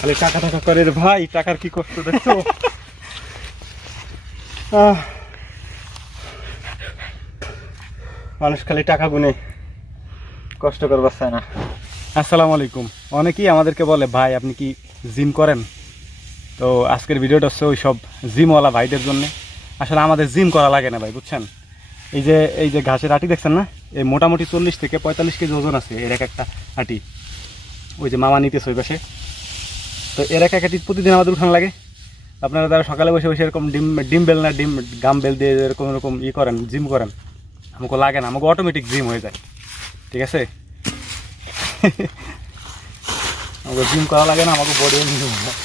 খালি টাকা টাকা করে রে ভাই, টাকার কি কষ্ট দেখছো। মানুষ খালি টাকা গুনে, কষ্ট করবার চায় না। আসসালামু আলাইকুম। অনেকেই আমাদেরকে বলে ভাই আপনি কি জিম করেন? তো আজকের ভিডিওটা হচ্ছে ওই সব জিমওয়ালা ভাইদের জন্য। আসলে আমাদের জিম করা লাগে না ভাই, বুঝছেন। এই যে ঘাসের আটি দেখছেন না, এই মোটামুটি 40 থেকে 45 কেজি ওজন আছে এর এক একটা আটি। ওই যে মামা নিতেছে ওই পাশে। তো এর এক আটি প্রতিদিন আমাদের উঠানো লাগে। আপনারা যারা সকালে বসে বসে এরকম ডিম বেল না গাম বেল দিয়ে এরকম এরকম করেন, জিম করেন, আমাকে লাগে না, আমাকে অটোমেটিক জিম হয়ে যায়। ঠিক আছে, আমাকে জিম করা লাগে না, আমাকে বডি জিম হয়।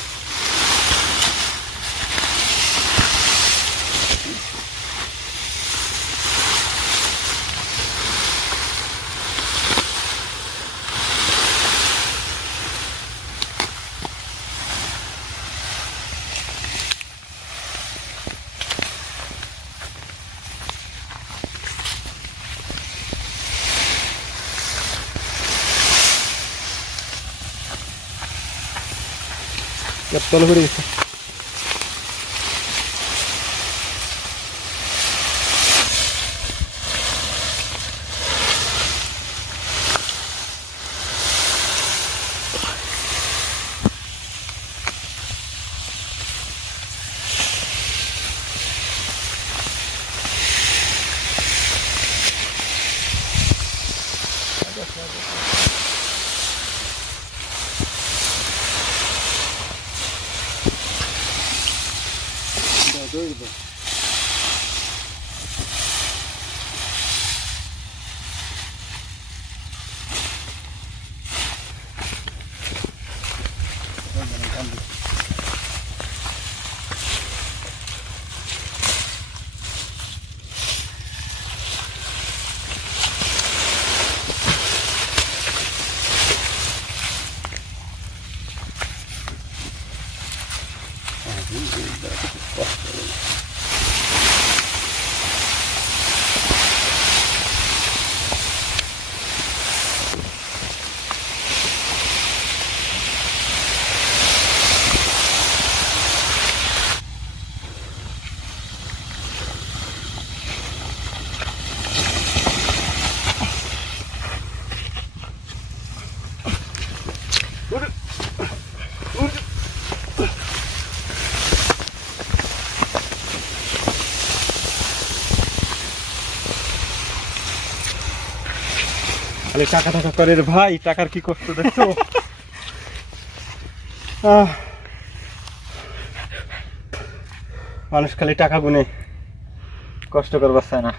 তলে পড়ে গেছে। খালি টাকা টাকা করে রে ভাই, টাকার কি কষ্ট দেখছো। মানুষ খালি টাকা গুনে, কষ্ট করবার চায় না।